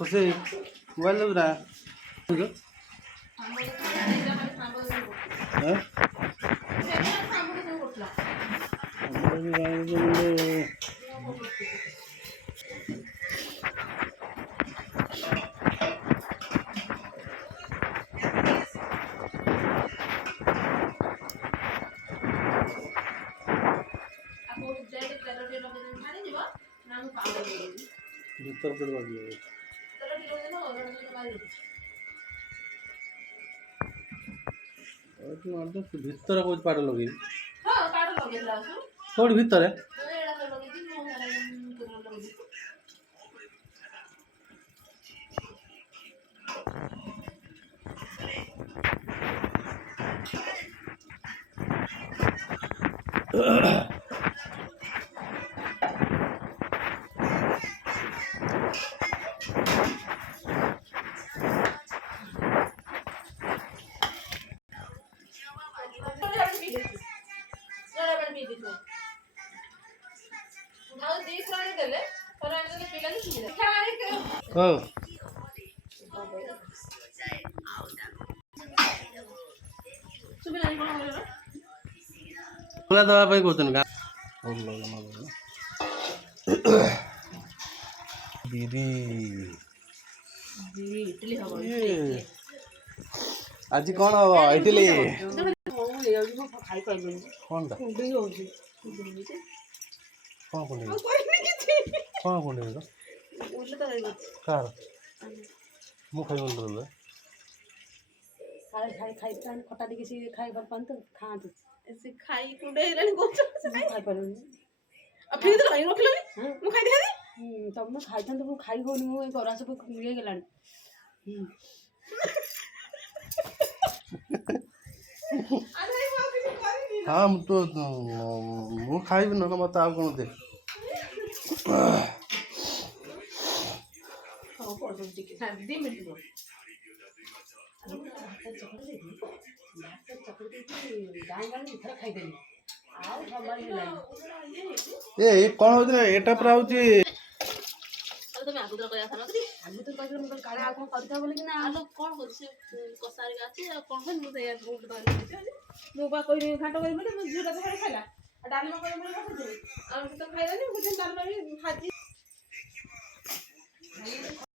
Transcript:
खुशी मोबाइल लो ना भीतर पड़ भीतर कौन पाड़ लगे कौन भीतर हाँ खुला दवा पे कहते हैं दीदी आज कौन हम इडली कौन टा कौन कुंडे कार मु खाई बोल खाई खटा टी खाई भर पान तो खाते से खाई कुंडे हेलानी कोच खाई पारुनी फिर तो खाई रखलो मु खाई दे तब मैं खाई तो खाई होनी मु गरा सब मिले गेलानी हाँ तो मु खाइबि न मत आ कोन दे हां कोड टिके हां 2 मिनिट को ए कौन होत एटा पर आउची तुम आगुदर कया था नकरी आगु तो कहले मुझे काले आ कोन करता बोले कि ना आलो कोन कर से कसारी गाची कोन कोन मु तैयार बोल दो मु बा कोई घाटो करी बोले मु जुटा तो खाइला डालमा कोई बोले रख दे हम तो खाइलानी मुझे डालमा भी भाजी